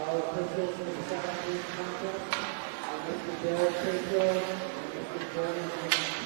Our officials for the 17th contest are Mr. Derek Pedro and Mr. Jordan Green.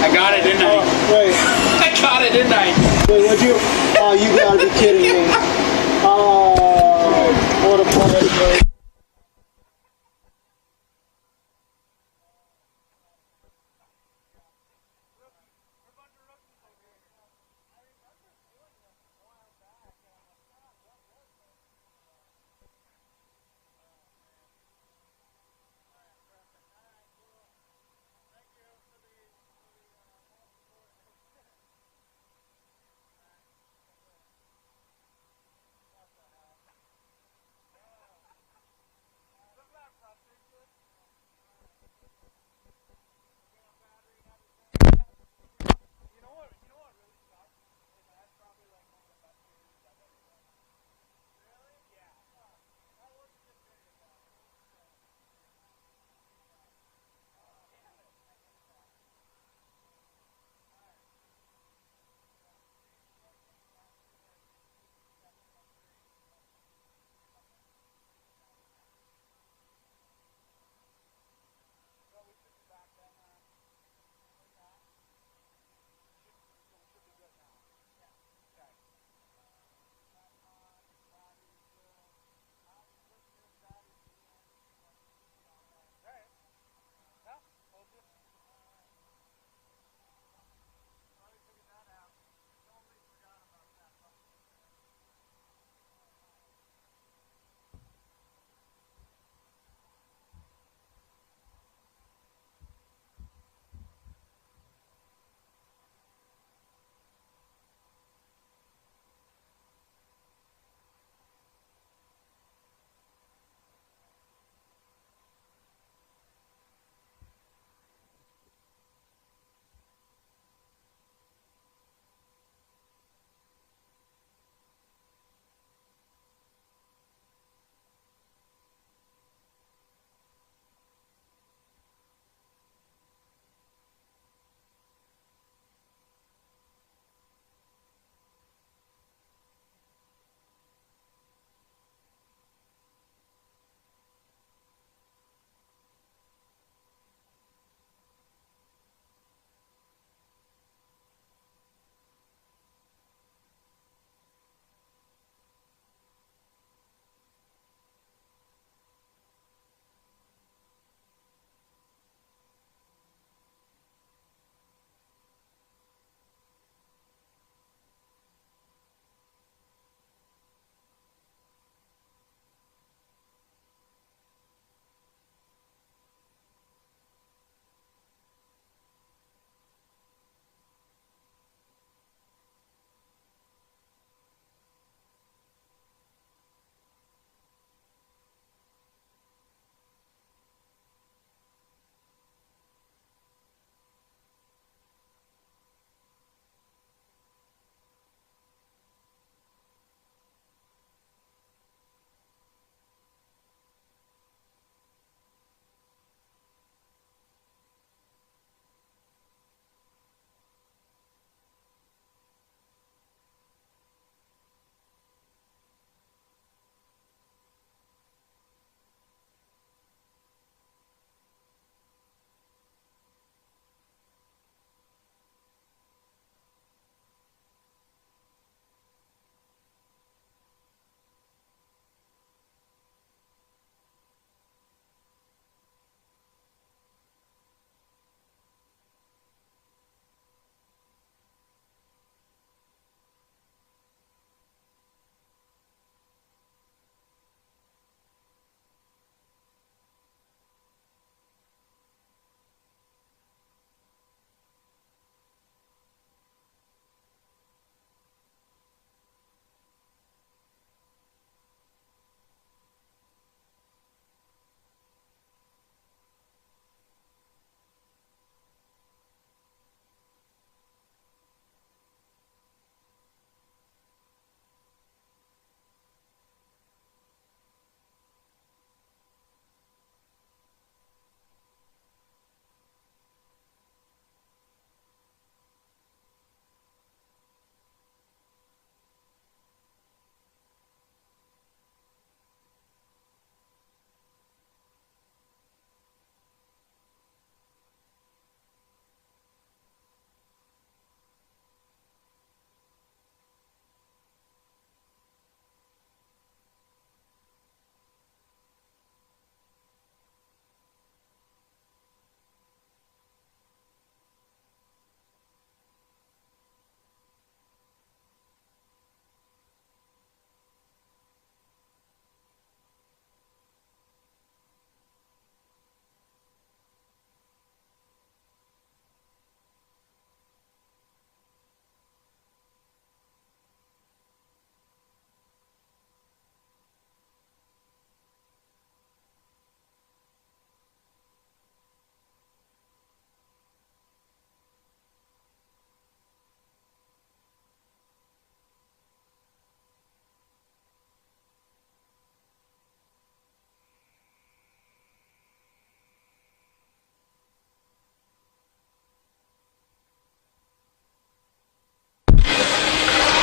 I got it, didn't I? Wait, I got it, didn't I? wait, what'd you? Oh, you gotta be kidding me. Oh, what a play.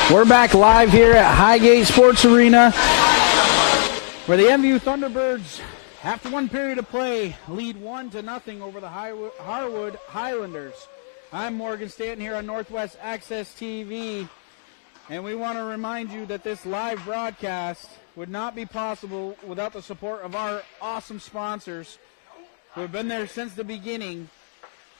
We're back live here at Highgate Sports Arena, where the MVU Thunderbirds, after one period of play, lead 1-0 over the Harwood Highlanders. I'm Morgan Stanton here on Northwest Access TV, and we want to remind you that this live broadcast would not be possible without the support of our awesome sponsors who have been there since the beginning.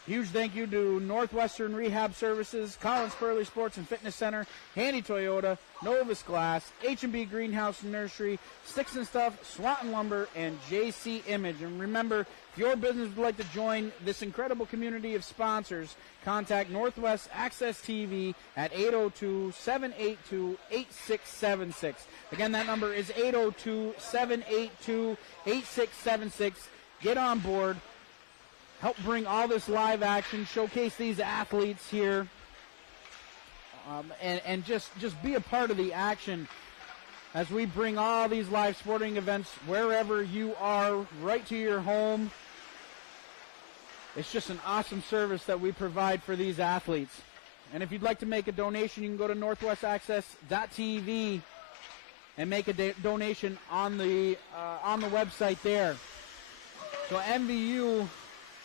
Huge thank you to Northwestern Rehab Services, Collins Pearly Sports and Fitness Center, Handy Toyota, Novus Glass, H&B Greenhouse and Nursery, Sticks and Stuff, Swanton Lumber, and JC Image. And remember, if your business would like to join this incredible community of sponsors, contact Northwest Access TV at 802-782-8676. Again, that number is 802-782-8676. Get on board. Help bring all this live action, showcase these athletes here, and just be a part of the action as we bring all these live sporting events wherever you are, right to your home. It's just an awesome service that we provide for these athletes. And if you'd like to make a donation, you can go to northwestaccess.tv and make a donation on the website there. So MVU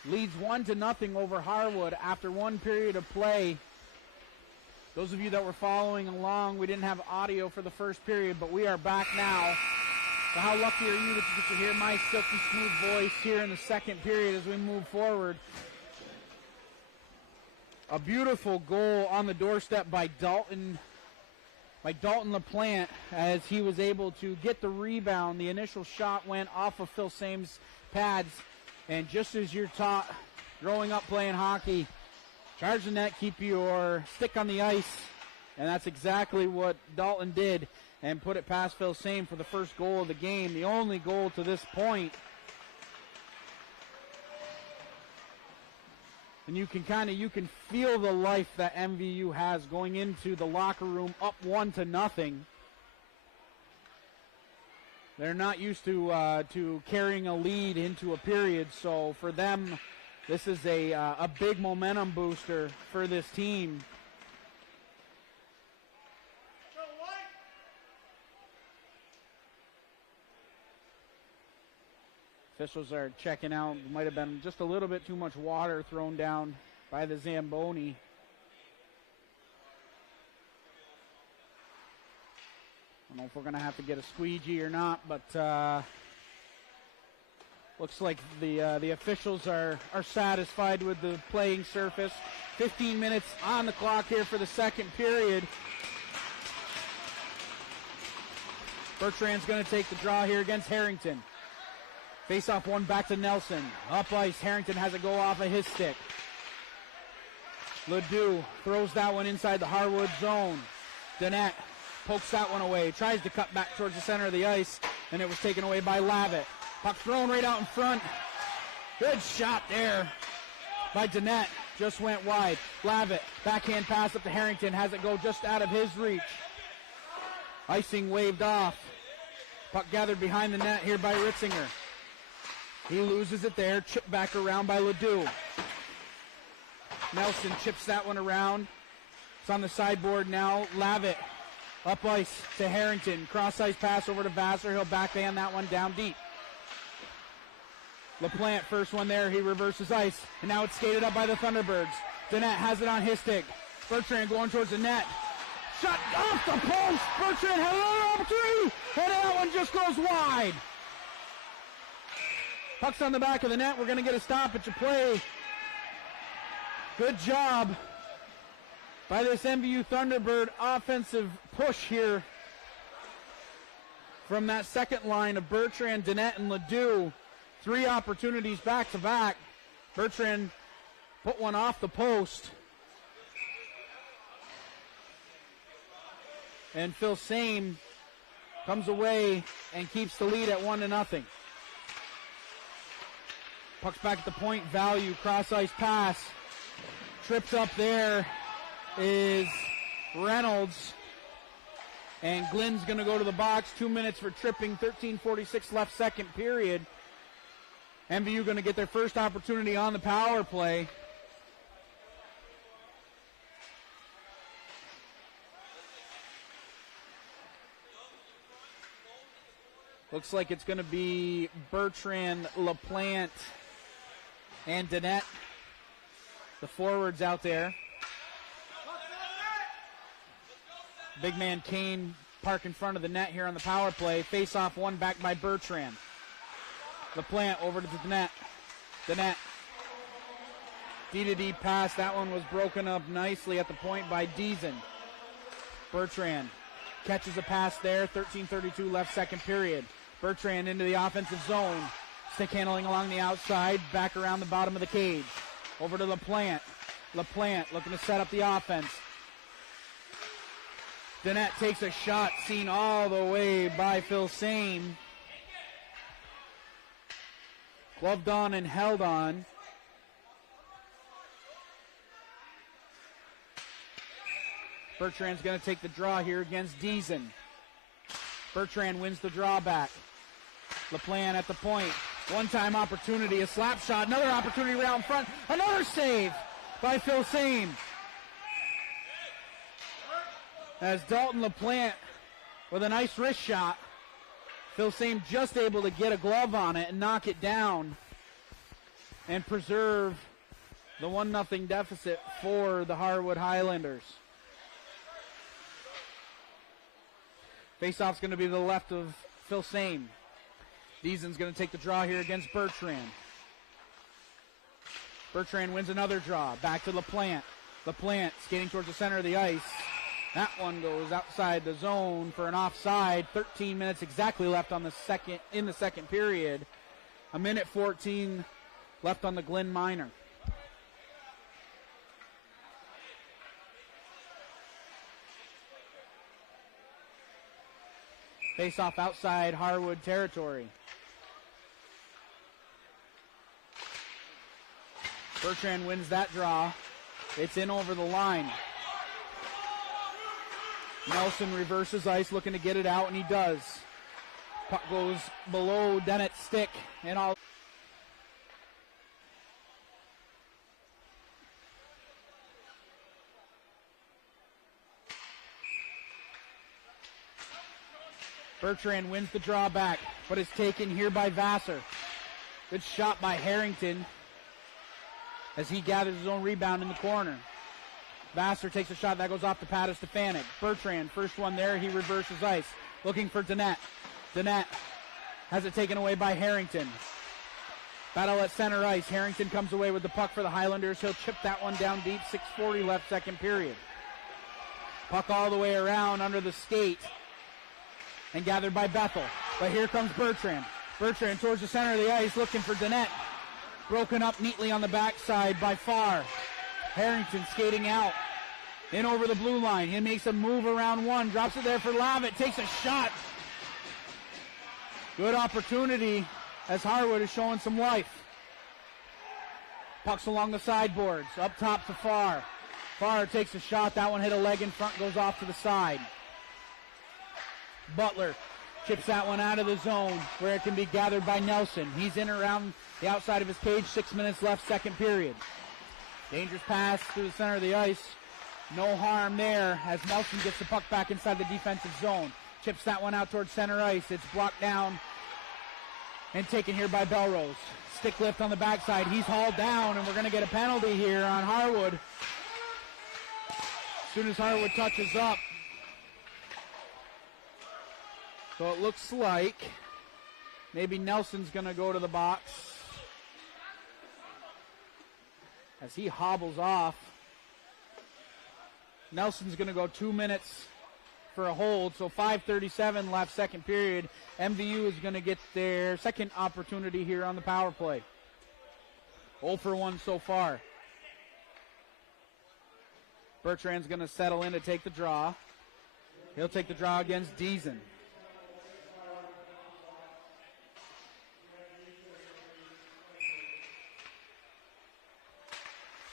leads 1-0 over Harwood after one period of play. Those of you that were following along, we didn't have audio for the first period, but we are back now. So how lucky are you that you get to hear my silky smooth voice here in the second period as we move forward. A beautiful goal on the doorstep by Dalton LaPlante as he was able to get the rebound. The initial shot went off of Phil Sames' pads. And just as you're taught growing up playing hockey, charge the net, keep your stick on the ice. And that's exactly what Dalton did and put it past Phil Same for the first goal of the game, the only goal to this point. And you can feel the life that MVU has going into the locker room up 1-0. They're not used to carrying a lead into a period, so for them, this is a big momentum booster for this team. Officials are checking out. Might have been just a little bit too much water thrown down by the Zamboni. I don't know if we're going to have to get a squeegee or not, but looks like the officials are satisfied with the playing surface. 15 minutes on the clock here for the second period. Bertrand's going to take the draw here against Harrington. Face-off one back to Nelson. Up ice, Harrington has a go off of his stick. Ledoux throws that one inside the Harwood zone. Danette pokes that one away, tries to cut back towards the center of the ice, and it was taken away by Lavitt. Puck thrown right out in front. Good shot there by Danette. Just went wide. Lavitt, backhand pass up to Harrington, has it go just out of his reach. Icing waved off. Puck gathered behind the net here by Ritzinger. He loses it there, chipped back around by Ledoux. Nelson chips that one around. It's on the sideboard now. Lavitt up ice to Harrington. Cross ice pass over to Vassar. He'll backhand that one down deep. LaPlante, first one there. He reverses ice. And now it's skated up by the Thunderbirds. Danette has it on his stick. Bertrand going towards the net. Shot off the post. Bertrand had another opportunity. And that one just goes wide. Puck's on the back of the net. We're going to get a stoppage of play. Good job by this MVU Thunderbird offensive push here from that second line of Bertrand, Danette, and Ledoux. 3 opportunities back to back. Bertrand put one off the post. And Phil Same comes away and keeps the lead at 1-0. Puck's back at the point, Value, cross ice pass. Tripped up there is Reynolds. And Glenn's going to go to the box. 2 minutes for tripping, 13:46 left second period. MVU going to get their first opportunity on the power play. Looks like it's going to be Bertrand, LaPlante, and Danette, the forwards out there. Big man Kane park in front of the net here on the power play. Face-off one back by Bertrand. LaPlante over to Danette. Danette. D-to-D pass. That one was broken up nicely at the point by Deason. Bertrand catches a pass there. 13:32 left second period. Bertrand into the offensive zone. Stick handling along the outside. Back around the bottom of the cage. Over to LaPlante. LaPlante looking to set up the offense. Danette takes a shot, seen all the way by Phil Same. Gloved on and held on. Bertrand's going to take the draw here against Deason. Bertrand wins the draw back. LaPlante at the point. One-time opportunity, a slap shot, another opportunity around front, another save by Phil Same. As Dalton LaPlante with a nice wrist shot. Phil Same just able to get a glove on it and knock it down and preserve the 1-0 deficit for the Harwood Highlanders. Face-off's going to be to the left of Phil Same. Deason's going to take the draw here against Bertrand. Bertrand wins another draw. Back to LaPlante. LaPlante skating towards the center of the ice. That one goes outside the zone for an offside. 13 minutes exactly left on the second period. 1:14 left on the Glenn Minor. Face off outside Harwood territory. Bertrand wins that draw. It's in over the line. Nelson reverses ice, looking to get it out, and he does. Puck goes below Dennett's stick, and all. Bertrand wins the draw back, but is taken here by Vassar. Good shot by Harrington as he gathers his own rebound in the corner. Vassar takes a shot that goes off the pad of Stefanik. Bertrand, first one there, he reverses ice. Looking for Danette. Danette has it taken away by Harrington. Battle at center ice. Harrington comes away with the puck for the Highlanders. He'll chip that one down deep. 6:40 left second period. Puck all the way around under the skate and gathered by Bethel. But here comes Bertrand. Bertrand towards the center of the ice looking for Danette. Broken up neatly on the backside by Farr. Harrington skating out. In over the blue line. He makes a move around one. Drops it there for Lavitt. Takes a shot. Good opportunity as Harwood is showing some life. Pucks along the sideboards. Up top to Farr. Farr takes a shot. That one hit a leg in front. Goes off to the side. Butler chips that one out of the zone where it can be gathered by Nelson. He's in around the outside of his cage. 6 minutes left second period. Dangerous pass through the center of the ice. No harm there as Nelson gets the puck back inside the defensive zone. Chips that one out towards center ice. It's blocked down and taken here by Belrose. Stick lift on the backside. He's hauled down, and we're going to get a penalty here on Harwood. As soon as Harwood touches up. So it looks like maybe Nelson's going to go to the box as he hobbles off. Nelson's going to go 2 minutes for a hold, so 5:37 left second period. MVU is going to get their second opportunity here on the power play. 0 for 1 so far. Bertrand's going to settle in to take the draw. He'll take the draw against Deason.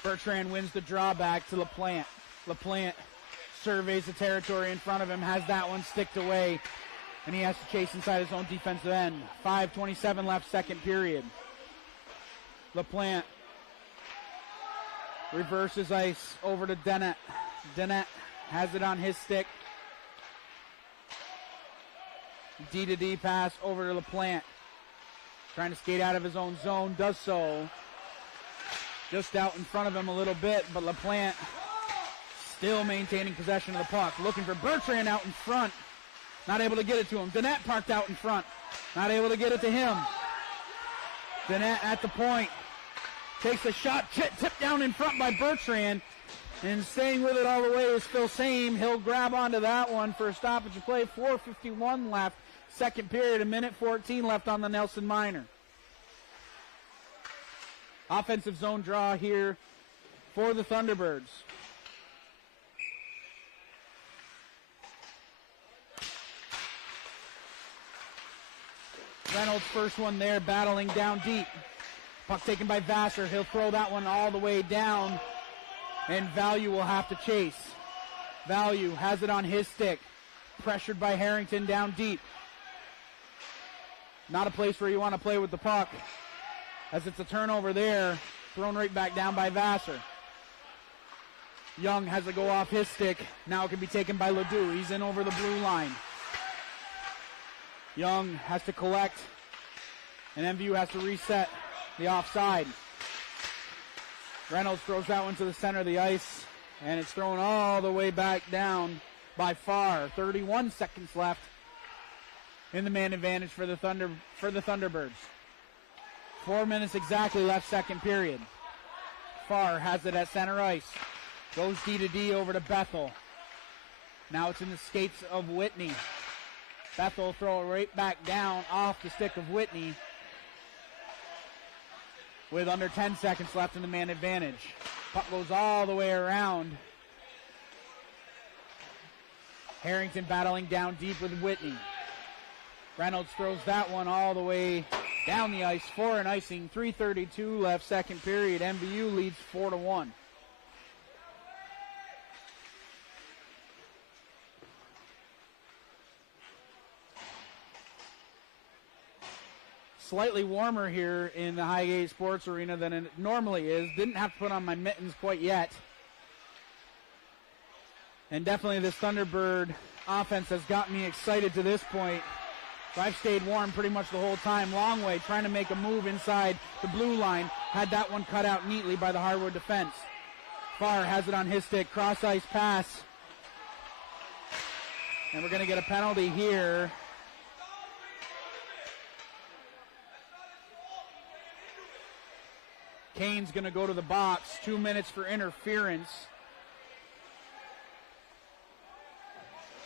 Bertrand wins the draw back to LaPlante. LaPlante surveys the territory in front of him, has that one sticked away, and he has to chase inside his own defensive end. 5:27 left second period. LaPlante reverses ice over to Dennett. Dennett has it on his stick. D-to-D pass over to LaPlante. Trying to skate out of his own zone, does so. Just out in front of him a little bit, but LaPlante still maintaining possession of the puck. Looking for Bertrand out in front. Not able to get it to him. Dennett parked out in front. Not able to get it to him. Dennett at the point. Takes a shot, tipped down in front by Bertrand. And staying with it all the way is Phil Same. He'll grab onto that one for a stoppage of play. 4:51 left. Second period, 1:14 left on the Nelson Minor. Offensive zone draw here for the Thunderbirds. Reynolds first one there, battling down deep. Puck taken by Vassar. He'll throw that one all the way down, and Value will have to chase. Value has it on his stick. Pressured by Harrington down deep. Not a place where you want to play with the puck, as it's a turnover there. Thrown right back down by Vassar. Young has to go off his stick. Now it can be taken by Ledoux. He's in over the blue line. Young has to collect, and MVU has to reset the offside. Reynolds throws that one to the center of the ice, and it's thrown all the way back down by Farr. 31 seconds left in the man advantage for the Thunderbirds. 4 minutes exactly left, second period. Farr has it at center ice. Goes D-to-D over to Bethel. Now it's in the skates of Whitney. Bethel throw it right back down off the stick of Whitney with under 10 seconds left in the man advantage. Puck goes all the way around. Harrington battling down deep with Whitney. Reynolds throws that one all the way down the ice for an icing. 3:32 left, second period. MVU leads 4-1. Slightly warmer here in the Highgate Sports Arena than it normally is. Didn't have to put on my mittens quite yet. And definitely this Thunderbird offense has got me excited to this point. So I've stayed warm pretty much the whole time. Long way, trying to make a move inside the blue line. Had that one cut out neatly by the Harwood defense. Farr has it on his stick. Cross ice pass. And we're going to get a penalty here. Kane's going to go to the box. 2 minutes for interference.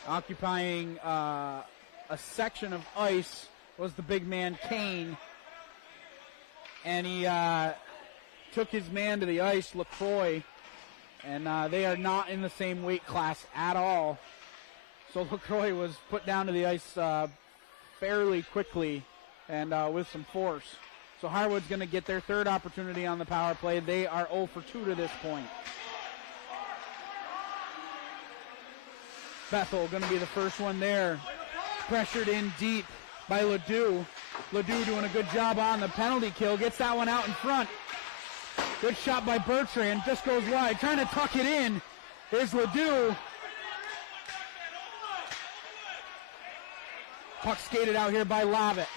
Occupying a section of ice was the big man Kane. And he took his man to the ice, LaCroix. And they are not in the same weight class at all. So LaCroix was put down to the ice fairly quickly and with some force. So Harwood's going to get their third opportunity on the power play. They are 0 for 2 to this point. Bethel going to be the first one there. Pressured in deep by Ledoux. Ledoux doing a good job on the penalty kill. Gets that one out in front. Good shot by Bertrand. Just goes wide. Trying to tuck it in is Ledoux. Puck skated out here by Lavitt.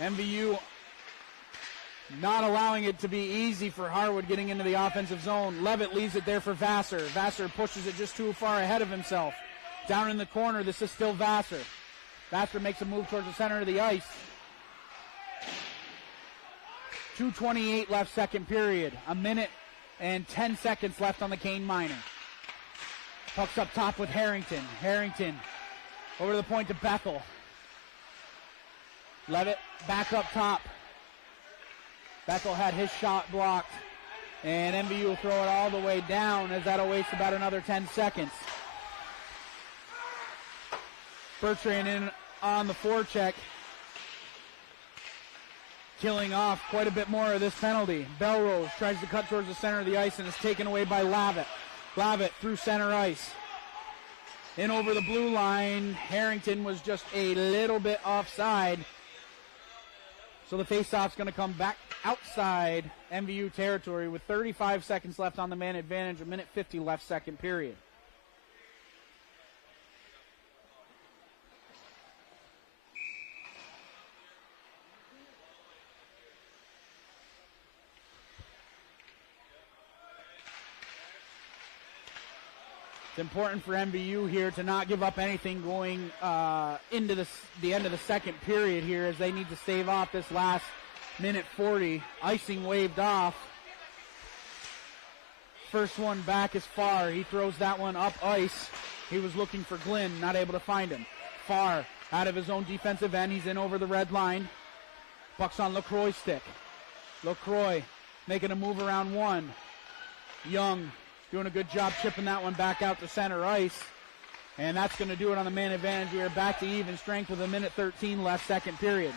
MVU not allowing it to be easy for Harwood getting into the offensive zone. Levitt leaves it there for Vassar. Vassar pushes it just too far ahead of himself. Down in the corner, this is still Vassar. Vassar makes a move towards the center of the ice. 2:28 left, second period. 1 minute and 10 seconds left on the Kane Minor. Puck's up top with Harrington. Harrington over to the point to Bethel. Levitt back up top. Bethel had his shot blocked. And MVU will throw it all the way down as that'll waste about another 10 seconds. Bertrand in on the forecheck. Killing off quite a bit more of this penalty. Belrose tries to cut towards the center of the ice and is taken away by Lavitt. Lavitt through center ice. In over the blue line. Harrington was just a little bit offside. So the faceoff's going to come back outside MVU territory with 35 seconds left on the man advantage, 1 minute 50 left, second period. It's important for MVU here to not give up anything going into the end of the second period here, as they need to stave off this last minute 40. Icing waved off. First one back is Farr. He throws that one up ice. He was looking for Glynn, not able to find him. Farr out of his own defensive end. He's in over the red line. Puck's on LaCroix's stick. LaCroix making a move around one. Young doing a good job chipping that one back out to center ice. And that's going to do it on the man advantage. We are back to even strength with a minute 13 left, second period.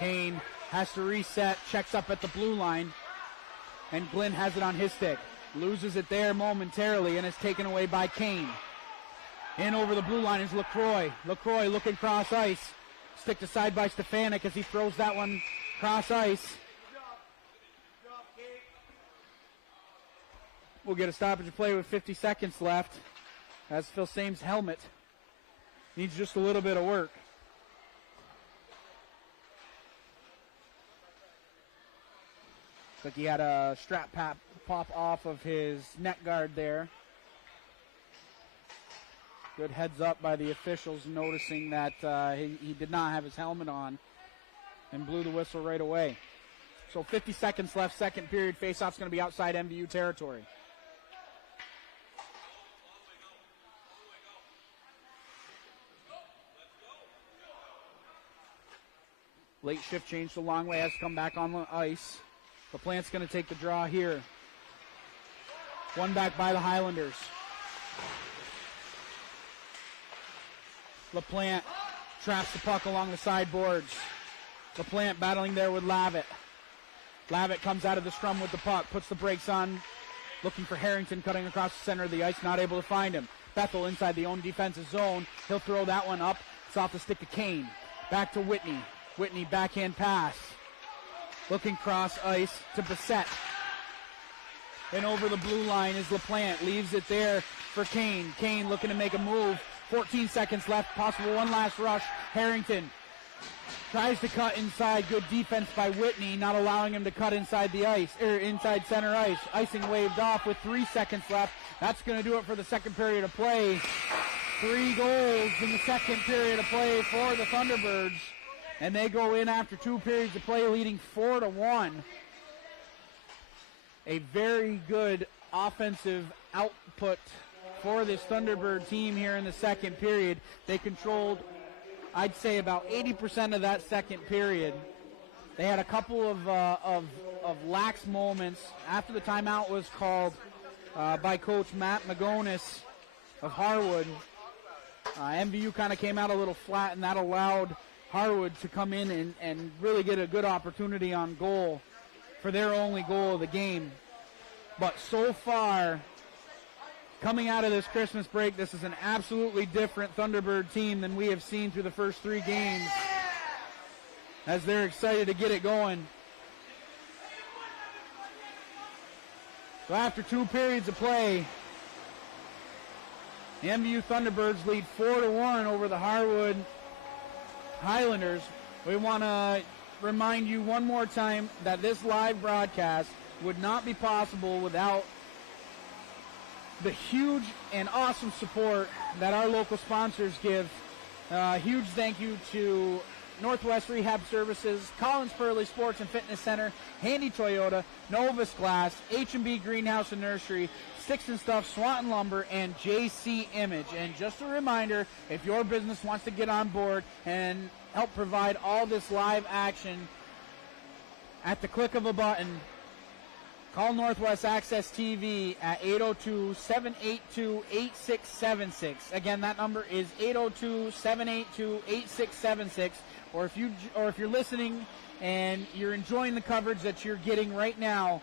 Kane has to reset, checks up at the blue line, and Glenn has it on his stick. Loses it there momentarily, and is taken away by Kane. In over the blue line is LaCroix. LaCroix looking cross ice. Stick to side by Stefanik as he throws that one cross ice. We'll get a stoppage of play with 50 seconds left, as Phil Sames' helmet needs just a little bit of work. Looks like he had a strap pop off of his neck guard there. Good heads up by the officials, noticing that he did not have his helmet on, and blew the whistle right away. So 50 seconds left, second period. Faceoff's going to be outside MVU territory. Late shift change to Longway, has to come back on the ice. LaPlante's going to take the draw here. One back by the Highlanders. LaPlante traps the puck along the sideboards. LaPlante battling there with Lavitt. Lavitt comes out of the scrum with the puck, puts the brakes on, looking for Harrington, cutting across the center of the ice, not able to find him. Bethel inside the own defensive zone. He'll throw that one up. It's off the stick of Kane. Back to Whitney. Whitney backhand pass. Looking cross ice to Bissett. And over the blue line is LaPlante. Leaves it there for Kane. Kane looking to make a move. 14 seconds left. Possible one last rush. Harrington tries to cut inside. Good defense by Whitney, not allowing him to cut inside the ice, or inside center ice. Icing waved off with 3 seconds left. That's going to do it for the second period of play. 3 goals in the second period of play for the Thunderbirds. And they go in after 2 periods of play, leading 4-1. A very good offensive output for this Thunderbird team here in the second period. They controlled, I'd say, about 80% of that second period. They had a couple of lax moments after the timeout was called by Coach Matt Magonis of Harwood. MVU kind of came out a little flat, and that allowed Harwood to come in and really get a good opportunity on goal for their only goal of the game. But so far, coming out of this Christmas break, this is an absolutely different Thunderbird team than we have seen through the first 3 games, as they're excited to get it going. So after 2 periods of play, the MVU Thunderbirds lead 4-1 over the Harwood Highlanders. We want to remind you one more time that this live broadcast would not be possible without the huge and awesome support that our local sponsors give. Huge thank you to Northwest Rehab Services, Collins Purley Sports and Fitness Center, Handy Toyota, Novus Glass, H&B Greenhouse and Nursery, Sticks and Stuff, Swanton Lumber, and JC Image. And just a reminder, if your business wants to get on board and help provide all this live action at the click of a button, call Northwest Access TV at 802-782-8676. Again, that number is 802-782-8676. Or if you're listening and you're enjoying the coverage that you're getting right now,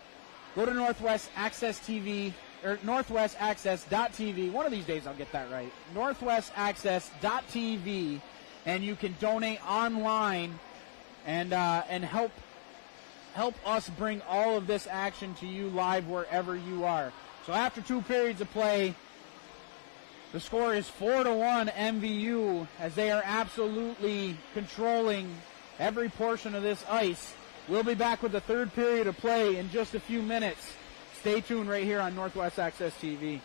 go to Northwest Access TV or northwestaccess.tv. One of these days I'll get that right. northwestaccess.tv, and you can donate online and help us bring all of this action to you live wherever you are. So after 2 periods of play, the score is 4-1 MVU, as they are absolutely controlling every portion of this ice. We'll be back with the third period of play in just a few minutes. Stay tuned right here on Northwest Access TV.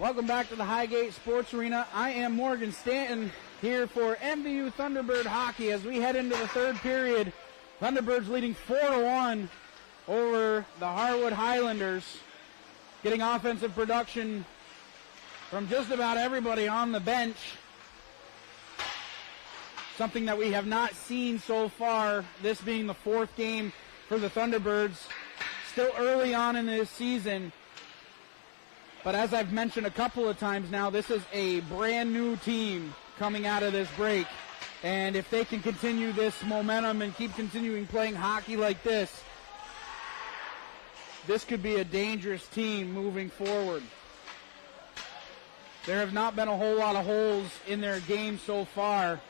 Welcome back to the Highgate Sports Arena. I am Morgan Stanton here for MVU Thunderbird hockey as we head into the third period. Thunderbirds leading 4-1 over the Harwood Highlanders, getting offensive production from just about everybody on the bench. Something that we have not seen so far, this being the fourth game for the Thunderbirds. Still early on in this season, but as I've mentioned a couple of times now, this is a brand new team coming out of this break. And if they can continue this momentum and keep continuing playing hockey like this could be a dangerous team moving forward. There have not been a whole lot of holes in their game so far,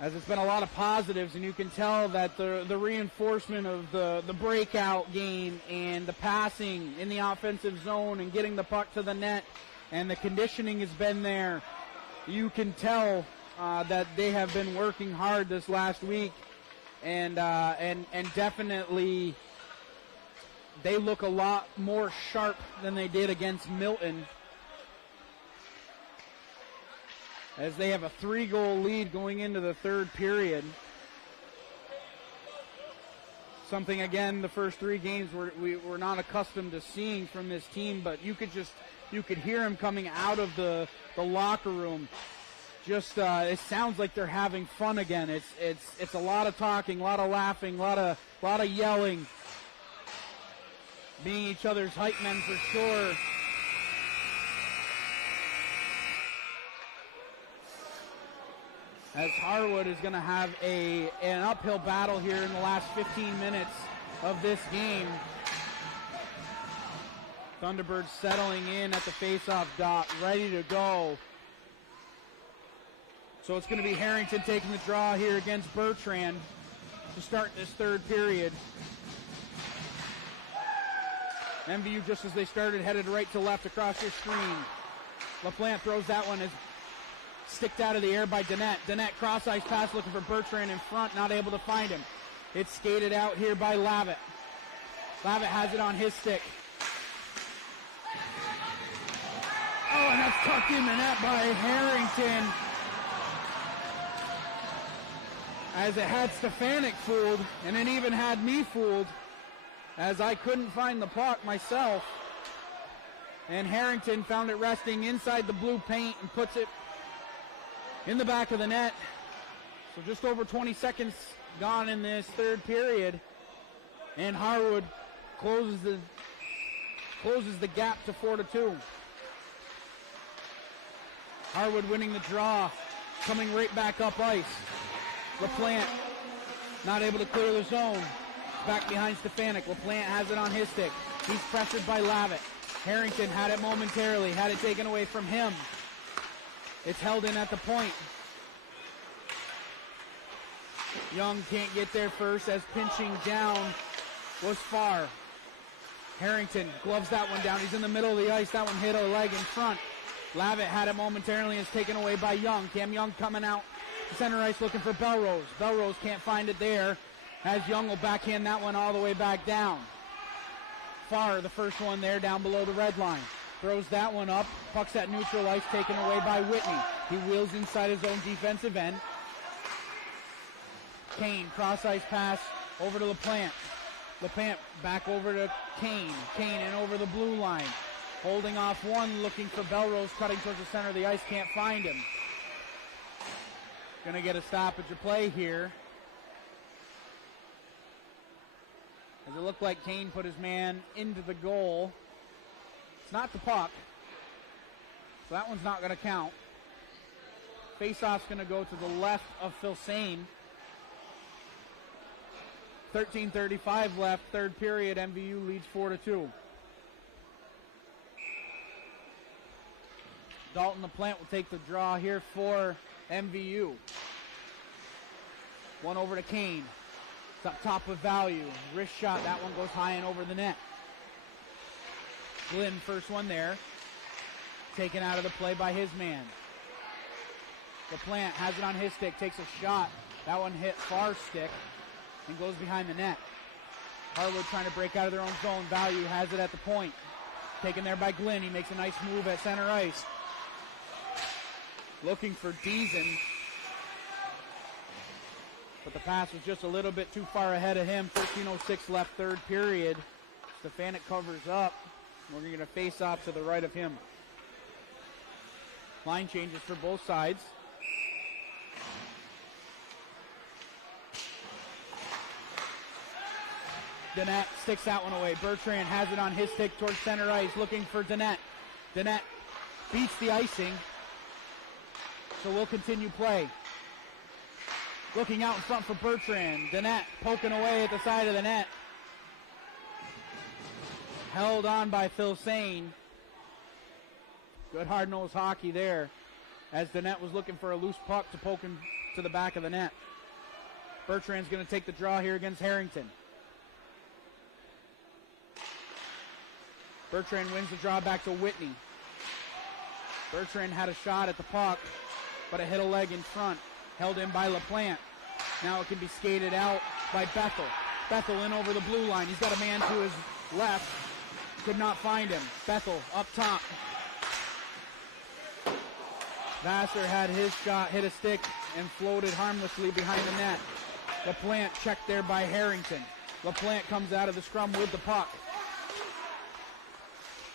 as it's been a lot of positives, and you can tell that the reinforcement of the breakout game and the passing in the offensive zone and getting the puck to the net and the conditioning has been there. You can tell that they have been working hard this last week, and definitely they look a lot more sharp than they did against Milton, as they have a 3-goal lead going into the third period. Something, again, the first 3 games we were not accustomed to seeing from this team, but you could hear them coming out of the locker room. Just it sounds like they're having fun again. It's a lot of talking, a lot of laughing, a lot of yelling, being each other's hype men for sure. As Harwood is going to have an uphill battle here in the last 15 minutes of this game. Thunderbirds settling in at the faceoff dot, ready to go. So it's going to be Harrington taking the draw here against Bertrand to start this third period. MVU, just as they started, headed right to left across your screen. LaPlante throws that one as sticked out of the air by Dennett. Dennett cross-ice pass looking for Bertrand in front, not able to find him. It's skated out here by Lavitt. Lavitt has it on his stick. Oh, and that's tucked in the net by Harrington, as it had Stefanik fooled, and it even had me fooled, as I couldn't find the puck myself. And Harrington found it resting inside the blue paint and puts it in the back of the net. So just over 20 seconds gone in this third period, and Harwood closes the gap to 4-2. Harwood winning the draw, coming right back up ice. LaPlante not able to clear the zone. Back behind Stefanik. LaPlante has it on his stick. He's pressured by Lavitt. Harrington had it momentarily, had it taken away from him. It's held in at the point. Young can't get there first, as pinching down was far. Harrington gloves that one down. He's in the middle of the ice. That one hit a leg in front. Lavitt had it momentarily, is taken away by Young. Cam Young coming out to center ice looking for Belrose. Belrose can't find it there, as Young will backhand that one all the way back down. Farr, the first one there down below the red line. Throws that one up. Puck's at neutral ice, taken away by Whitney. He wheels inside his own defensive end. Kane, cross-ice pass over to LaPlante. LaPlante back over to Kane. Kane in over the blue line. Holding off one, looking for Belrose, cutting towards the center of the ice, can't find him. Gonna get a stoppage of play here, as it looked like Kane put his man into the goal. It's not the puck, so that one's not gonna count. Face-off's gonna go to the left of Filsane. 13:35 left, third period. MVU leads 4-2. Dalton LaPlante will take the draw here for MVU. One over to Kane. It's up top of Value. Wrist shot. That one goes high and over the net. Glenn, first one there. Taken out of the play by his man. LaPlante has it on his stick. Takes a shot. That one hit Farr's stick and goes behind the net. Harwood trying to break out of their own zone. Value has it at the point. taken there by Glenn. He makes a nice move at center ice. Looking for Deason. But the pass was just a little bit too far ahead of him. 13:06 left, third period. Stefanik covers up. We're going to face off to the right of him. Line changes for both sides. Danette sticks that one away. Bertrand has it on his stick towards center ice, looking for Danette. Danette beats the icing. So we'll continue play. Looking out in front for Bertrand. Danette poking away at the side of the net. Held on by Phil Sane. Good hard-nosed hockey there as Danette was looking for a loose puck to poke him to the back of the net. Bertrand's going to take the draw here against Harrington. Bertrand wins the draw back to Whitney. Bertrand had a shot at the puck, but it hit a leg in front. Held in by LaPlante. Now it can be skated out by Bethel. Bethel in over the blue line. He's got a man to his left. Could not find him. Bethel up top. Vassar had his shot, hit a stick, and floated harmlessly behind the net. LaPlante checked there by Harrington. LaPlante comes out of the scrum with the puck.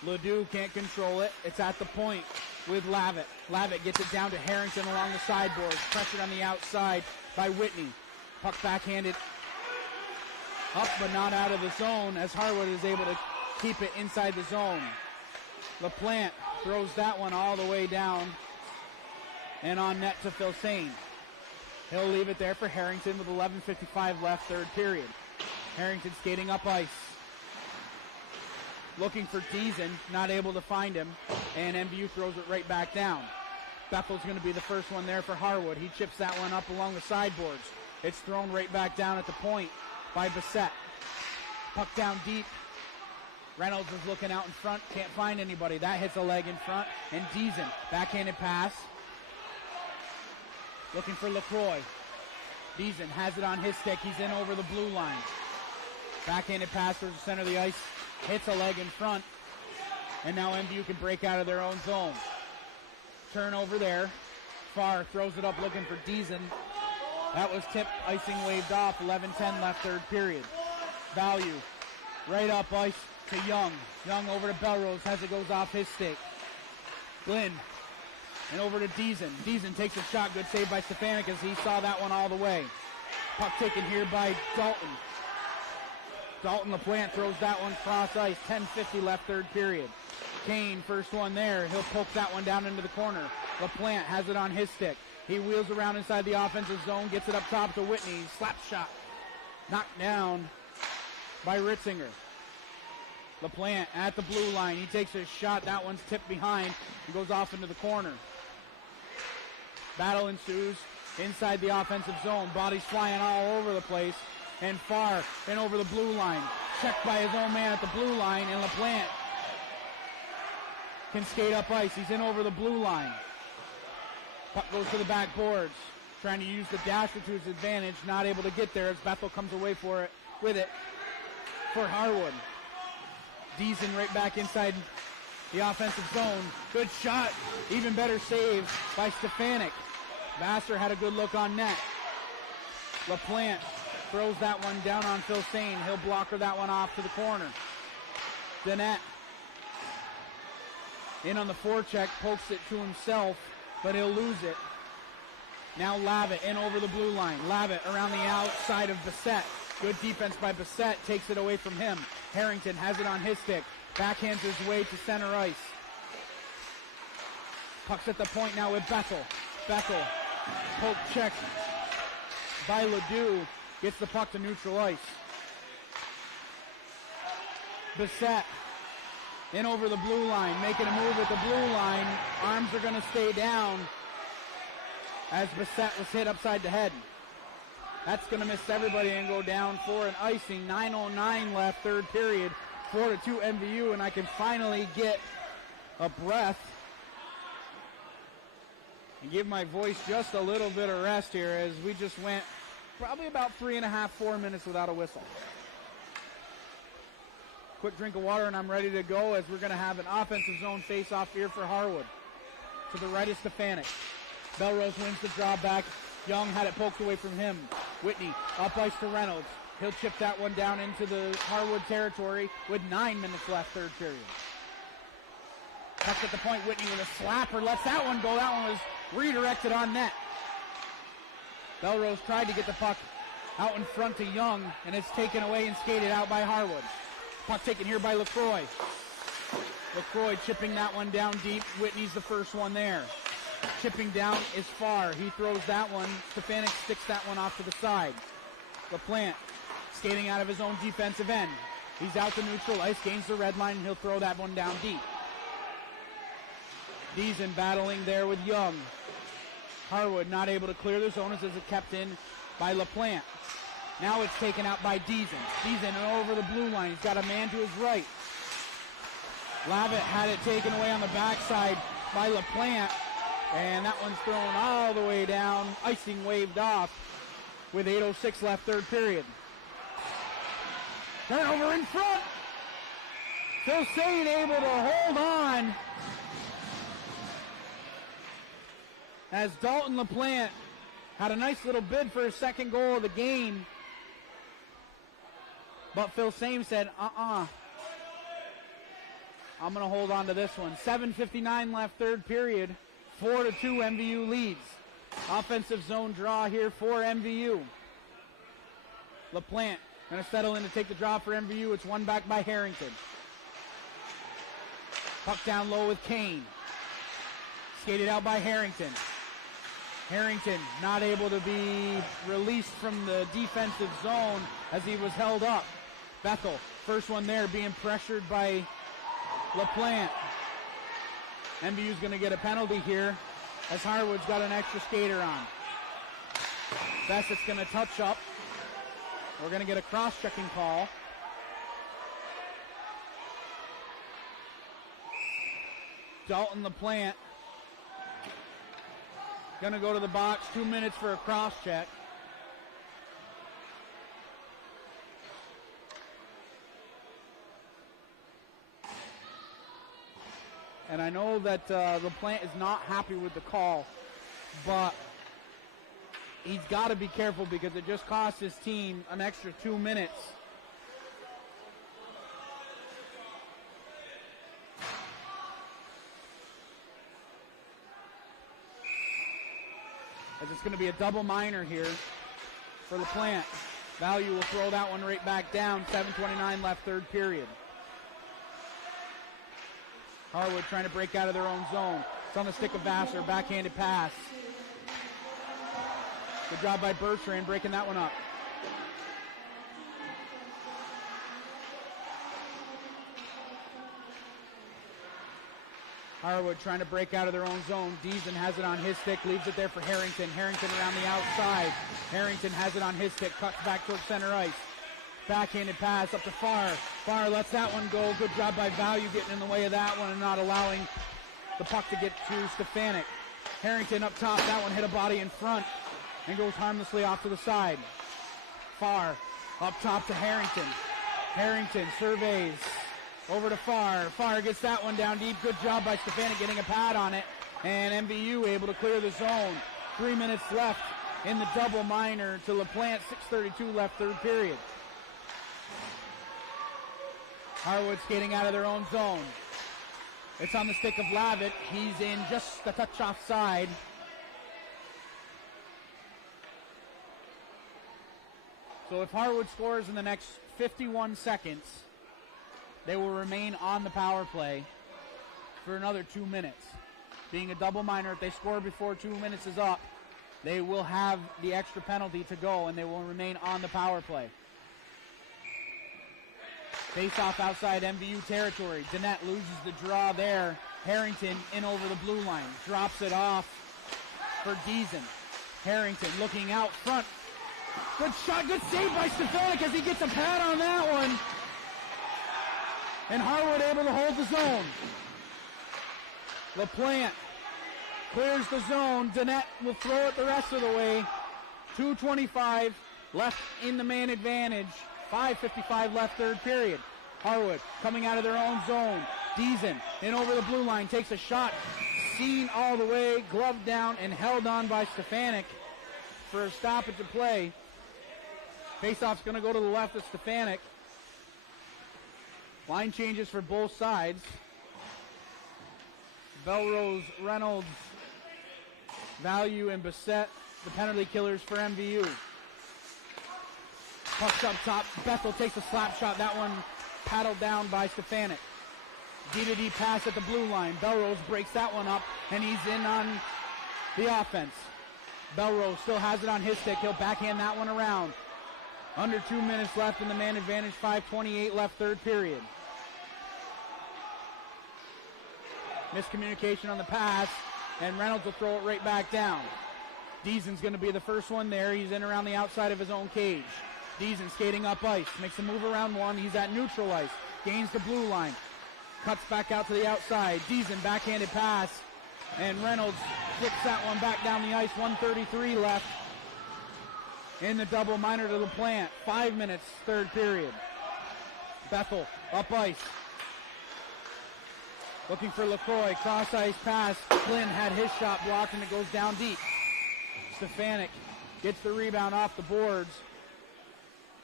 Ledoux can't control it. It's at the point with Lavitt. Lavitt gets it down to Harrington along the sideboard. Pressured on the outside by Whitney. Puck backhanded up but not out of the zone as Harwood is able to keep it inside the zone. LaPlante throws that one all the way down and on net to Phil Sane. He'll leave it there for Harrington with 11:55 left, third period. Harrington skating up ice. Looking for Deason, not able to find him, and MVU throws it right back down. Bethel's going to be the first one there for Harwood. He chips that one up along the sideboards. It's thrown right back down at the point by Bissett. Puck down deep. Reynolds is looking out in front, can't find anybody. That hits a leg in front, and Deason, backhanded pass. Looking for LaCroix. Deason has it on his stick. He's in over the blue line. Backhanded pass towards the center of the ice. Hits a leg in front. And now MVU can break out of their own zone. Turnover there. Farr throws it up looking for Deason. That was tipped, icing waved off. 11:10 left, third period. Value. Right up ice to Young. Young over to Belrose as it goes off his stick. Glenn. And over to Deason. Deason takes a shot. Good save by Stefanik as he saw that one all the way. Puck taken here by Dalton. Dalton LaPlante throws that one cross ice. 10:50 left, third period. Kane, first one there. He'll poke that one down into the corner. LaPlante has it on his stick. He wheels around inside the offensive zone, gets it up top to Whitney. Slap shot. Knocked down by Ritzinger. LaPlante at the blue line. He takes a shot. That one's tipped behind and goes off into the corner. Battle ensues inside the offensive zone. Bodies flying all over the place. And Farr in over the blue line. Checked by his own man at the blue line. And LaPlante can skate up ice. He's in over the blue line. Puck goes to the back boards. Trying to use the dasher to his advantage. Not able to get there as Bethel comes away with it for Harwood. Deason right back inside the offensive zone. Good shot. Even better save by Stefanik. Vassar had a good look on net. LaPlante throws that one down on Phil Sane. He'll blocker that one off to the corner. Danette in on the forecheck, pokes it to himself, but he'll lose it. Now Lavitt in over the blue line. Lavitt around the outside of Bissett. Good defense by Bissett, takes it away from him. Harrington has it on his stick. Backhands his way to center ice. Puck's at the point now with Bethel. Bethel, poke check by Ledoux. Gets the puck to neutral ice. Bissett in over the blue line, making a move at the blue line. Arms are going to stay down as Bissett was hit upside the head. That's going to miss everybody and go down for an icing. 9:09 left, third period. 4-2 MVU, and I can finally get a breath and give my voice just a little bit of rest here as we just went probably about 3.5, 4 minutes without a whistle. quick drink of water, and I'm ready to go as we're going to have an offensive zone face-off here for Harwood. To the right is Stefanik. Belrose wins the draw back. Young had it poked away from him. Whitney up ice to Reynolds. He'll chip that one down into the Harwood territory with 9 minutes left, third period. Puck at the point, Whitney with a slapper, lets that one go. That one was redirected on net. Belrose tried to get the puck out in front to Young, and it's taken away and skated out by Harwood. Puck taken here by LaCroix. LaCroix chipping that one down deep. Whitney's the first one there. Chipping down is far. He throws that one. Stefanik sticks that one off to the side. LaPlante skating out of his own defensive end. He's out to neutral ice, gains the red line, and he'll throw that one down deep. Deason battling there with Young. Harwood not able to clear the zone as it's kept in by LaPlante. Now it's taken out by Deason. Deason over the blue line. He's got a man to his right. Lavitt had it taken away on the backside by LaPlante, and that one's thrown all the way down. Icing waved off with 8:06 left, third period. Turnover in front. Phil Sane able to hold on as Dalton LaPlante had a nice little bid for his second goal of the game. But Phil Same said, I'm going to hold on to this one. 7:59 left, third period. 4-2 MVU leads. Offensive zone draw here for MVU. LaPlante going to settle in to take the draw for MVU. It's won back by Harrington. Puck down low with Kane. Skated out by Harrington. Harrington not able to be released from the defensive zone as he was held up. Bethel, first one there, being pressured by LaPlante. MVU's going to get a penalty here as Harwood's got an extra skater on. Bessett's going to touch up. We're going to get a cross-checking call. Dalton LaPlante going to go to the box. 2 minutes for a cross-check. And I know that LaPlante is not happy with the call, but he's got to be careful because it just cost his team an extra 2 minutes. As it's going to be a double minor here for LaPlante. Value will throw that one right back down. 7:29 left, third period. Harwood trying to break out of their own zone. It's on the stick of Vassar, backhanded pass. Good job by Bertrand breaking that one up. Harwood trying to break out of their own zone. Deason has it on his stick, leaves it there for Harrington. Harrington around the outside. Harrington has it on his stick, cuts back towards center ice. Backhanded pass up to Farr. Farr lets that one go. Good job by Value getting in the way of that one and not allowing the puck to get to Stefanik. Harrington up top. That one hit a body in front and goes harmlessly off to the side. Farr up top to Harrington. Harrington surveys over to Farr. Farr gets that one down deep. Good job by Stefanik getting a pad on it. And MVU able to clear the zone. 3 minutes left in the double minor to LaPlante. 6:32 left, third period. Harwood skating out of their own zone. It's on the stick of Lavitt. He's in just a touch offside. So if Harwood scores in the next 51 seconds, they will remain on the power play for another 2 minutes. Being a double minor, if they score before 2 minutes is up, they will have the extra penalty to go and they will remain on the power play. Face-off outside MVU territory. Dannett loses the draw there. Harrington in over the blue line. Drops it off for Deason. Harrington looking out front. Good shot, good save by Stefanik as he gets a pad on that one. And Harwood able to hold the zone. LaPlante clears the zone. Dannett will throw it the rest of the way. 2:25 left in the man advantage. 5:55 left, third period. Harwood coming out of their own zone. Deason in over the blue line, takes a shot, seen all the way, gloved down and held on by Stefanik for a stoppage of play. Faceoff's going to go to the left of Stefanik. Line changes for both sides. Belrose, Reynolds, Value, and Bissett, the penalty killers for MVU. Pucks up top. Bethel takes a slap shot. That one paddled down by Stefanik. D-to-D pass at the blue line. Belrose breaks that one up, and he's in on the offense. Belrose still has it on his stick. He'll backhand that one around. Under 2 minutes left in the man advantage. 5:28 left, third period. Miscommunication on the pass, and Reynolds will throw it right back down. Deason's going to be the first one there. He's in around the outside of his own cage. Deason skating up ice. Makes a move around one. He's at neutral ice. Gains the blue line. Cuts back out to the outside. Deason backhanded pass, and Reynolds flicks that one back down the ice. 1:33 left in the double minor to LaPlante. 5 minutes, third period. Bethel up ice. Looking for LaCroix. Cross ice pass. Flynn had his shot blocked, and it goes down deep. Stefanik gets the rebound off the boards.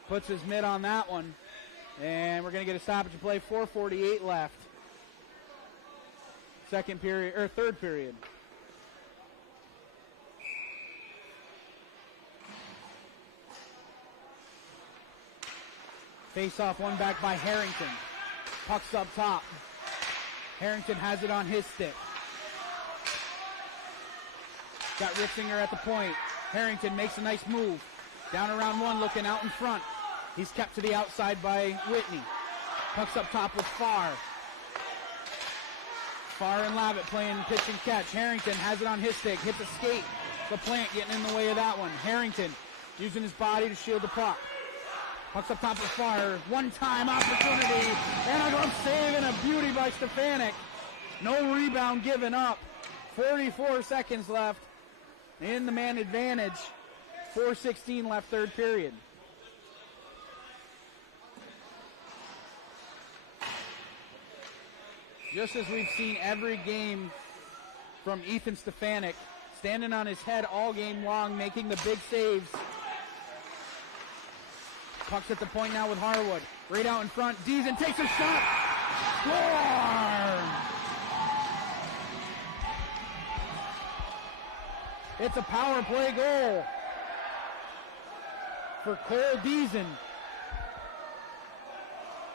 Puts his mitt on that one. And we're going to get a stoppage of play. 4:48 left. Second period, or third period. Face off, one back by Harrington. Puck's up top. Harrington has it on his stick. Got Ritzinger at the point. Harrington makes a nice move. Down around one, looking out in front. He's kept to the outside by Whitney. Puck's up top with Farr. Farr and Lavitt playing pitch and catch. Harrington has it on his stick. Hits a skate. LaPlante getting in the way of that one. Harrington using his body to shield the puck. Puck's up top with Farr. One-time opportunity. And a glove save and a beauty by Stefanik. No rebound given up. 44 seconds left in the man advantage. 4:16 left, third period. Just as we've seen every game from Ethan Stefanik, standing on his head all game long, making the big saves. Puck's at the point now with Harwood. Right out in front. Deason takes a shot. Score! It's a power play goal for Cole Deason.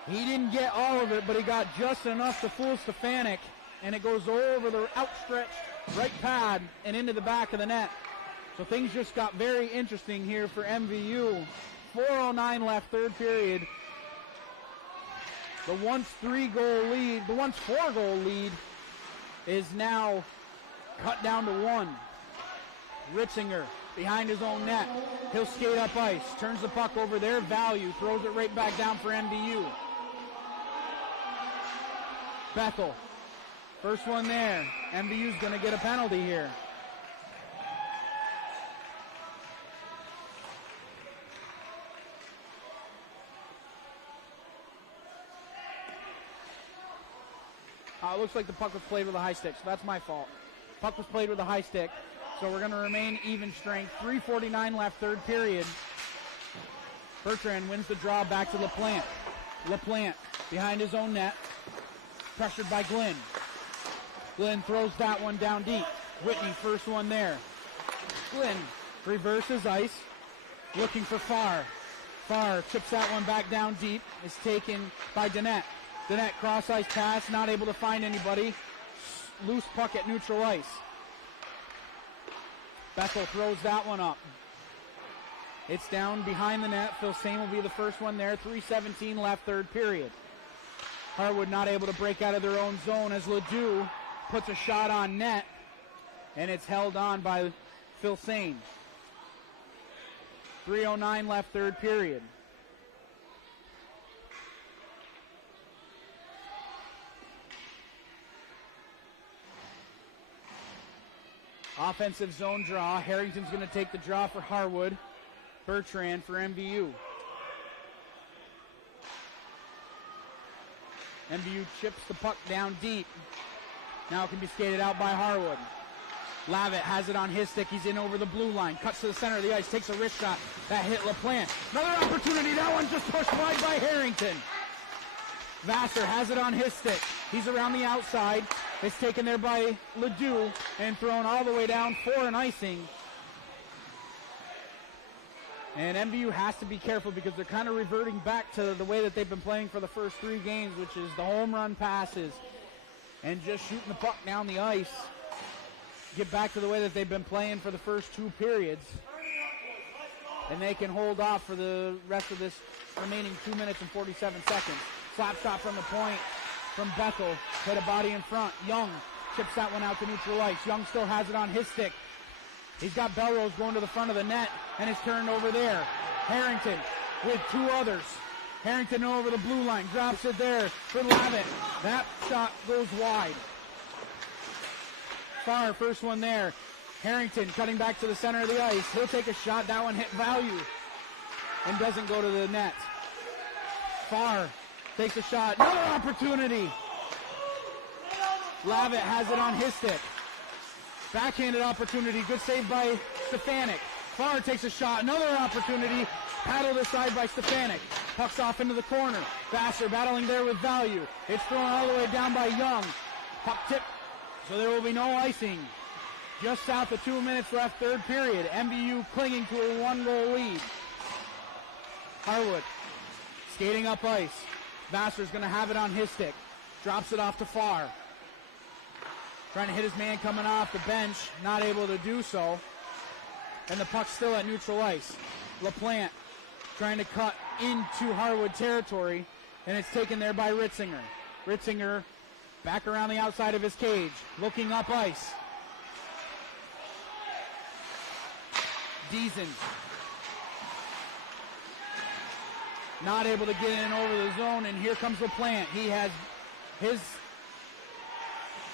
He didn't get all of it, but he got just enough to fool Stefanik, and it goes over the outstretched right pad and into the back of the net. So things just got very interesting here for MVU. 4:09 left, third period. The once 3-goal lead, the once 4-goal lead is now cut down to 1. Ritzinger behind his own net. He'll skate up ice, turns the puck over there. Value throws it right back down for MVU. Bethel, first one there. MVU's going to get a penalty here. It looks like the puck was played with a high stick, so that's my fault. Puck was played with a high stick, so we're going to remain even strength. 3:49 left, third period. Bertrand wins the draw back to LaPlante. LaPlante behind his own net, pressured by Glenn. Glenn throws that one down deep. Whitney, first one there. Glenn reverses ice, looking for Farr. Farr chips that one back down deep. Is taken by Dannett. Dannett cross ice pass, not able to find anybody. Loose puck at neutral ice. Bethel throws that one up. It's down behind the net. Phil Sane will be the first one there. 3:17 left, third period. Harwood not able to break out of their own zone as Ledoux puts a shot on net, and it's held on by Phil Sane. 3:09 left, third period. Offensive zone draw. Harrington's going to take the draw for Harwood. Bertrand for MVU. MVU chips the puck down deep. Now it can be skated out by Harwood. Lavitt has it on his stick. He's in over the blue line. Cuts to the center of the ice. Takes a wrist shot. That hit LaPlante. Another opportunity. That one just pushed wide by Harrington. Vassar has it on his stick. He's around the outside. It's taken there by Ledoux and thrown all the way down for an icing. And MVU has to be careful because they're kind of reverting back to the way that they've been playing for the first 3 games, which is the home run passes and just shooting the puck down the ice. Get back to the way that they've been playing for the first 2 periods. And they can hold off for the rest of this remaining 2 minutes and 47 seconds. Slap shot from the point from Bethel. Hit a body in front. Young chips that one out to neutral ice. Young still has it on his stick. He's got Belrose going to the front of the net, and it's turned over there. Harrington with 2 others. Harrington over the blue line, drops it there for Lavitt. That shot goes wide. Far, first one there. Harrington cutting back to the center of the ice. He'll take a shot. That one hit value and doesn't go to the net. Far takes a shot. Another opportunity. Lavitt has it on his stick. Backhanded opportunity. Good save by Stefanik. Farr takes a shot. Another opportunity. Paddled aside by Stefanik. Pucks off into the corner. Vassar battling there with value. It's thrown all the way down by Young. Puck tip. So there will be no icing. Just south of 2 minutes left, third period. MVU clinging to a 1-goal lead. Harwood skating up ice. Vassar's going to have it on his stick. Drops it off to Farr. Trying to hit his man coming off the bench. Not able to do so. And the puck's still at neutral ice. LaPlante trying to cut into Harwood territory. And it's taken there by Ritzinger. Ritzinger back around the outside of his cage. Looking up ice. Deason. Not able to get in over the zone, and here comes LaPlante.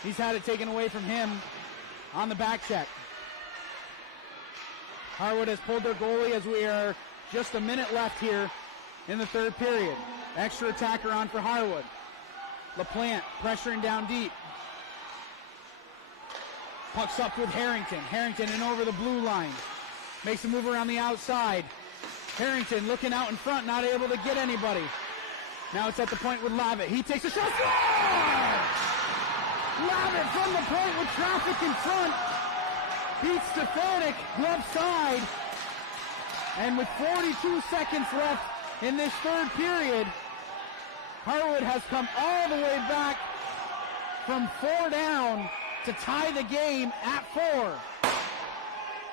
He's had it taken away from him on the back check. Harwood has pulled their goalie as we are just a minute left here in the third period. Extra attacker on for Harwood. LaPlante pressuring down deep. Pucks up with Harrington. Harrington in over the blue line. Makes a move around the outside. Harrington looking out in front, not able to get anybody. Now it's at the point with Lavitt. He takes a shot. Score! Lavitt from the point with traffic in front. Beats Stefanik left side. And with 42 seconds left in this third period, Harwood has come all the way back from 4 down to tie the game at 4.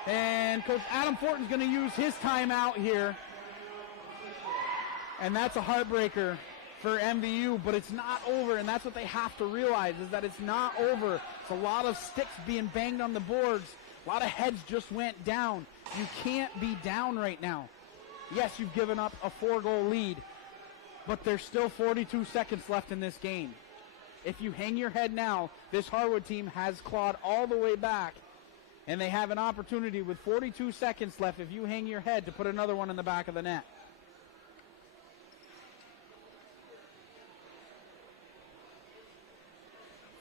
And Coach Adam Fortin's going to use his timeout here. And that's a heartbreaker for MVU, but it's not over, and that's what they have to realize, is that it's not over. It's a lot of sticks being banged on the boards. A lot of heads just went down. You can't be down right now. Yes, you've given up a 4-goal lead, but there's still 42 seconds left in this game. If you hang your head now, this Harwood team has clawed all the way back, and they have an opportunity with 42 seconds left, if you hang your head, to put another one in the back of the net.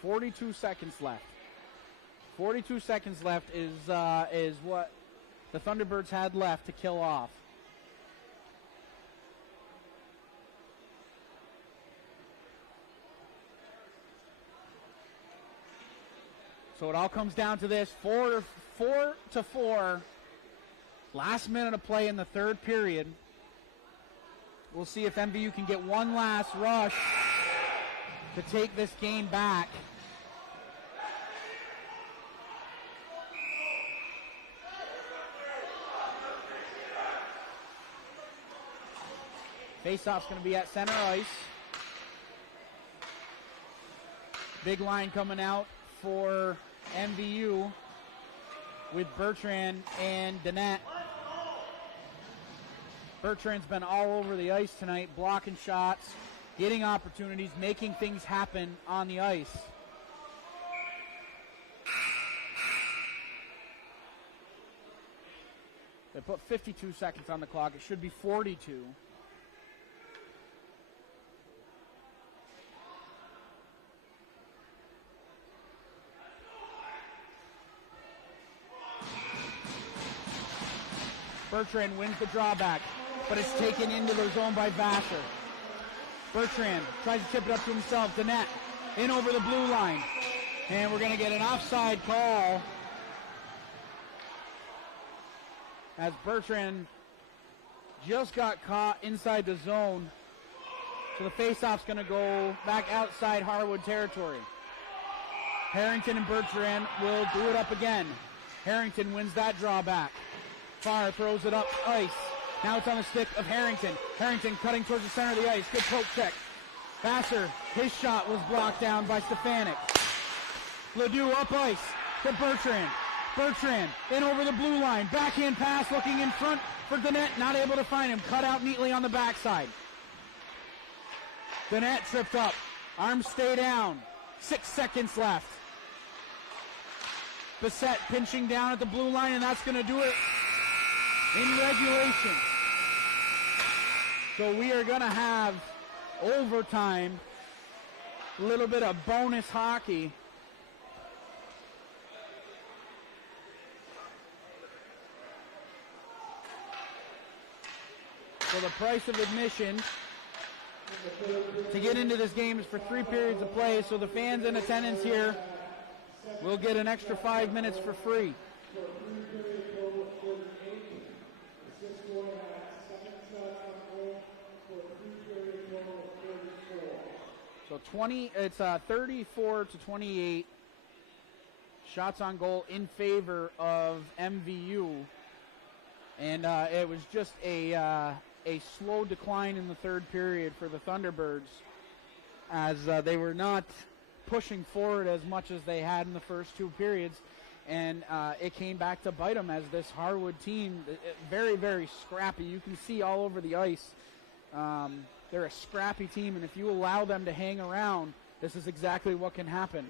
$42 seconds left. 42 seconds left is what the Thunderbirds had left to kill off. So it all comes down to this, 4-4. Last minute of play in the third period. We'll see if MVU can get one last rush to take this game back. Faceoff's going to be at center ice. Big line coming out for MVU with Bertrand and Danette. Bertrand's been all over the ice tonight, blocking shots, getting opportunities, making things happen on the ice. They put 52 seconds on the clock. It should be 42. Bertrand wins the drawback, but it's taken into the zone by Vassar. Bertrand tries to chip it up to himself. Danette in over the blue line. And we're going to get an offside call as Bertrand just got caught inside the zone. So the faceoff's going to go back outside Harwood territory. Harrington and Bertrand will do it up again. Harrington wins that drawback. Farr throws it up ice. Now it's on the stick of Harrington. Harrington cutting towards the center of the ice. Good poke check. Vassar, his shot was blocked down by Stefanik. Ledoux up ice to Bertrand. Bertrand in over the blue line. Backhand pass looking in front for Danette. Not able to find him. Cut out neatly on the backside. Danette tripped up. Arms stay down. 6 seconds left. Bissett pinching down at the blue line, and that's going to do it in regulation. So we are going to have overtime, a little bit of bonus hockey. So the price of admission to get into this game is for 3 periods of play, so the fans in attendance here will get an extra 5 minutes for free. So it's 34 to 28 shots on goal in favor of MVU, and it was just a slow decline in the third period for the Thunderbirds, as they were not pushing forward as much as they had in the first 2 periods, and it came back to bite them as this Harwood team, very, very scrappy. You can see all over the ice. They're a scrappy team, and if you allow them to hang around, this is exactly what can happen.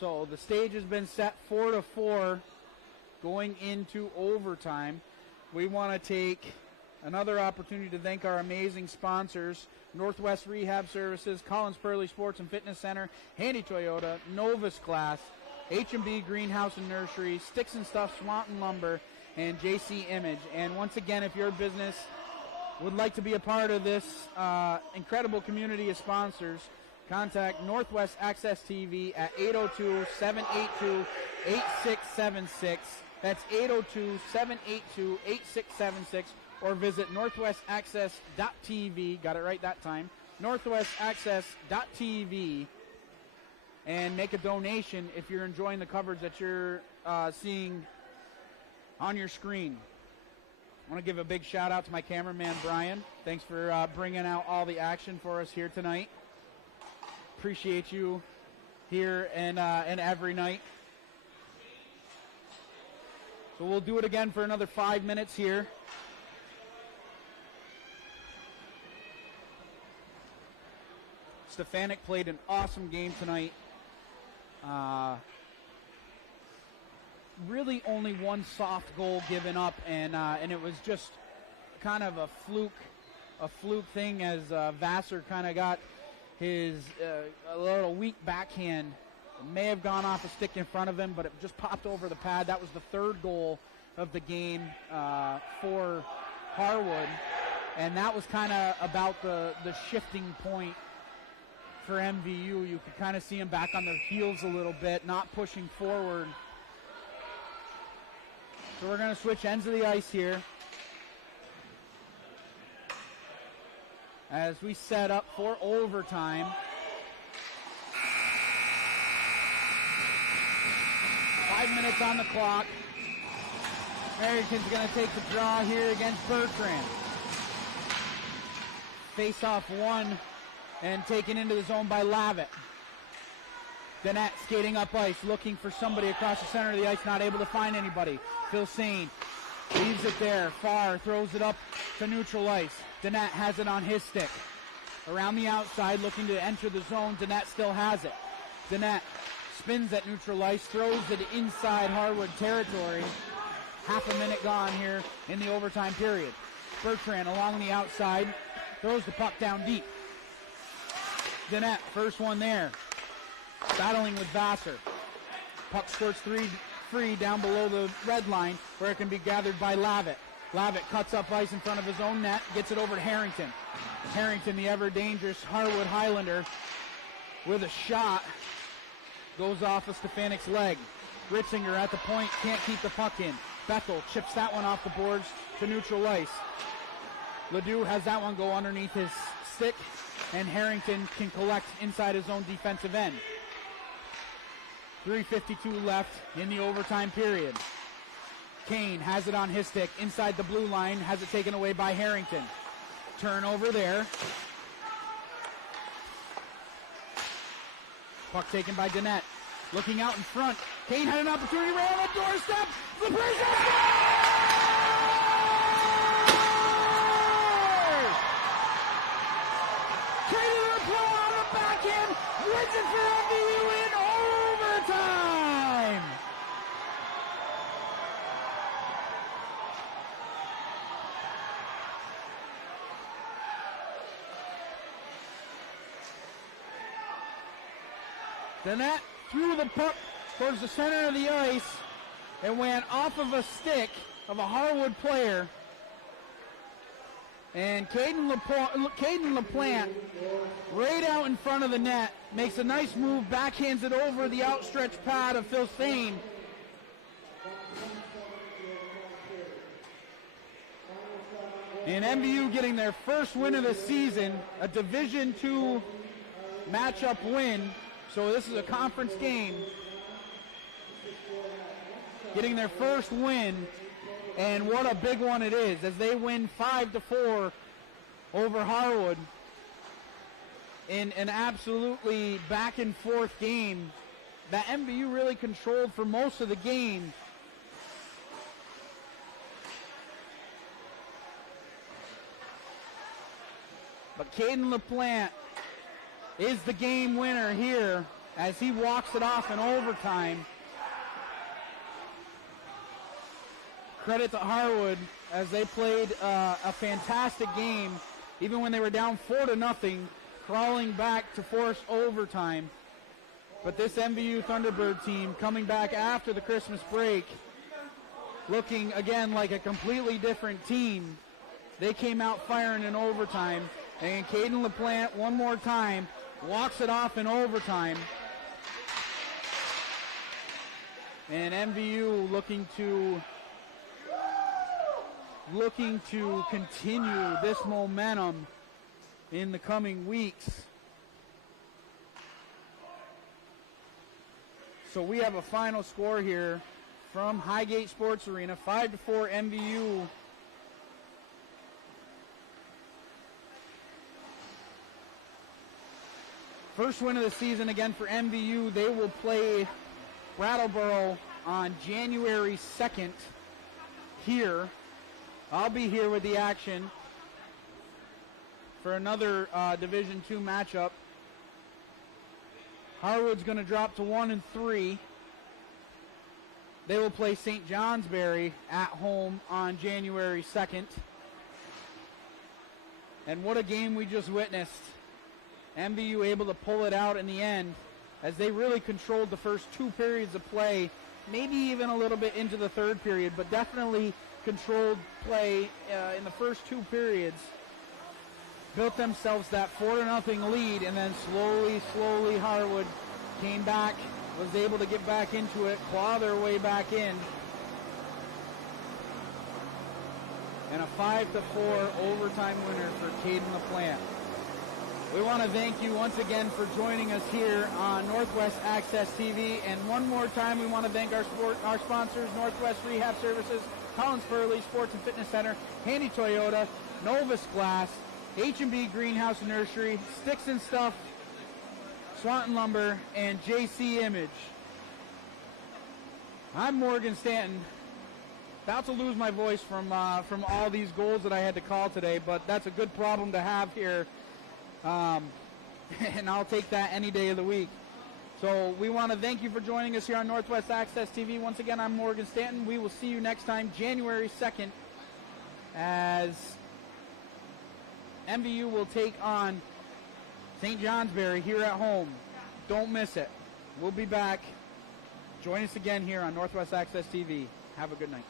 So the stage has been set 4-4 going into overtime. We want to take another opportunity to thank our amazing sponsors: Northwest Rehab Services, Collins Purley Sports and Fitness Center, Handy Toyota, Novus Glass, H&B Greenhouse and Nursery, Sticks and Stuff, Swanton Lumber, and JC Image. And once again, if your business would like to be a part of this incredible community of sponsors, contact Northwest Access TV at 802-782-8676. That's 802-782-8676. Or visit northwestaccess.tv. Got it right that time. northwestaccess.tv. And make a donation if you're enjoying the coverage that you're seeing on your screen. I want to give a big shout out to my cameraman, Brian. Thanks for bringing out all the action for us here tonight. Appreciate you here and every night. So we'll do it again for another 5 minutes here. Stefanik played an awesome game tonight. Really only one soft goal given up, and it was just kind of a fluke thing as Vassar kind of got his a little weak backhand. It may have gone off a stick in front of him, but it just popped over the pad. That was the third goal of the game for Harwood, and that was kind of about the shifting point for MVU. You could kind of see them back on their heels a little bit, not pushing forward. So we're going to switch ends of the ice here as we set up for overtime. Five minutes on the clock. American's going to take the draw here against Bertrand. Face off one and taken into the zone by Lavitt. Danette skating up ice, looking for somebody across the center of the ice, not able to find anybody. Phil Sane leaves it there. Farr throws it up to neutral ice. Danette has it on his stick. Around the outside, looking to enter the zone. Danette still has it. Danette spins at neutral ice, throws it inside Harwood territory. Half a minute gone here in the overtime period. Bertrand along the outside, throws the puck down deep. Danette, first one there. battling with Vassar. Puck squirts free down below the red line where it can be gathered by Lavitt. Lavitt cuts up ice in front of his own net, gets it over to Harrington. Harrington, the ever-dangerous Harwood Highlander, with a shot, goes off of Stefanik's leg. Ritzinger at the point, can't keep the puck in. Bethel chips that one off the boards to neutral ice. Ledoux has that one go underneath his stick, and Harrington can collect inside his own defensive end. 3:52 left in the overtime period. Kane has it on his stick inside the blue line, has it taken away by Harrington. Turnover there. Puck taken by Gannett. Looking out in front. Kane had an opportunity right on the doorstep. Flippers Kane on the backhand. Wins it for MVU in overtime. Gannett threw the puck towards the center of the ice and went off of a stick of a Harwood player. And Caden LaPlante, right out in front of the net, makes a nice move, backhands it over the outstretched pad of Phil Stain. And MVU getting their first win of the season, a Division II matchup win. So this is a conference game. Getting their first win, and what a big one it is as they win 5-4 over Harwood in an absolutely back and forth game that MVU really controlled for most of the game. But Caden LaPlante is the game winner here as he walks it off in overtime. Credit to Harwood as they played a fantastic game, even when they were down 4-0, crawling back to force overtime. But this MVU Thunderbird team coming back after the Christmas break, looking again like a completely different team. They came out firing in overtime, and Caden LaPlante one more time walks it off in overtime. And MVU looking to continue this momentum in the coming weeks. So we have a final score here from Highgate Sports Arena, 5-4 MVU. First win of the season again for MVU. They will play Brattleboro on January 2nd here. I'll be here with the action for another Division II matchup. Harwood's going to drop to 1-3. They will play St. Johnsbury at home on January 2nd. And what a game we just witnessed. MVU able to pull it out in the end as they really controlled the first two periods of play, maybe even a little bit into the third period, but definitely controlled play in the first two periods. Built themselves that 4-0 lead, and then slowly Harwood came back, was able to get back into it, claw their way back in. And a 5-4 overtime winner for Caden LaPlante. We want to thank you once again for joining us here on Northwest Access TV. And one more time, we want to thank our sponsors, Northwest Rehab Services, Collins Furley Sports and Fitness Center, Handy Toyota, Novus Glass, H&B Greenhouse and Nursery, Sticks and Stuff, Swanton Lumber, and JC Image. I'm Morgan Stanton. About to lose my voice from all these goals that I had to call today, but that's a good problem to have here. And I'll take that any day of the week. So we want to thank you for joining us here on Northwest Access TV. Once again, I'm Morgan Stanton. We will see you next time, January 2nd, as MVU will take on St. Johnsbury here at home. Don't miss it. We'll be back. Join us again here on Northwest Access TV. Have a good night.